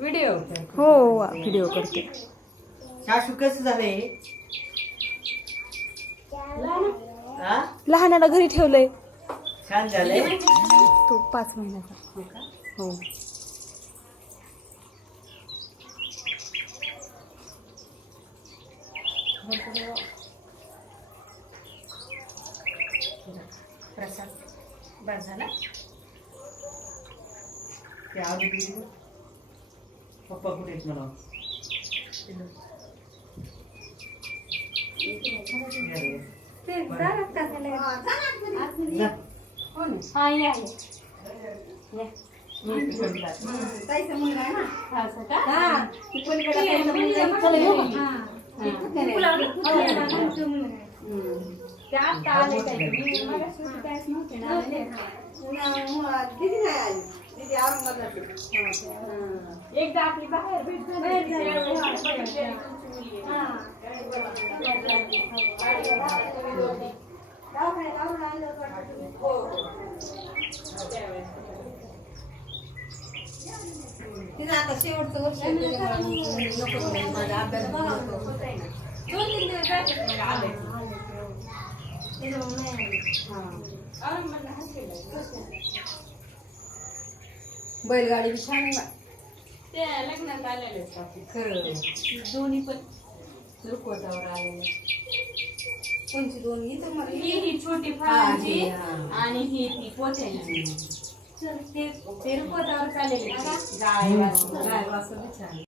Video हो video करते. सासू कसं झालंय? लहानाला घरी ठेवलंय. छान झालंय. तो 5 महिन्याचा. हो प्रसाद बस झाला. ते आधी गेली पप्पा कुठे आहेत म्हणा. एकदा आपली बाहेर भेट तिला आता शेवटचं वर्ष माझा अभ्यास बैलगाडी बी छान आहे. ते लग्नात आलेले खरं दोन्ही पण रुखवतावर आलेले. कोणची दोन इथं मला ही छोटी फळांची हा. आणि ही ती पोत्यांची. ते रुखवतावर चाललेले गाय वासरू. गाय वासरू बी छान.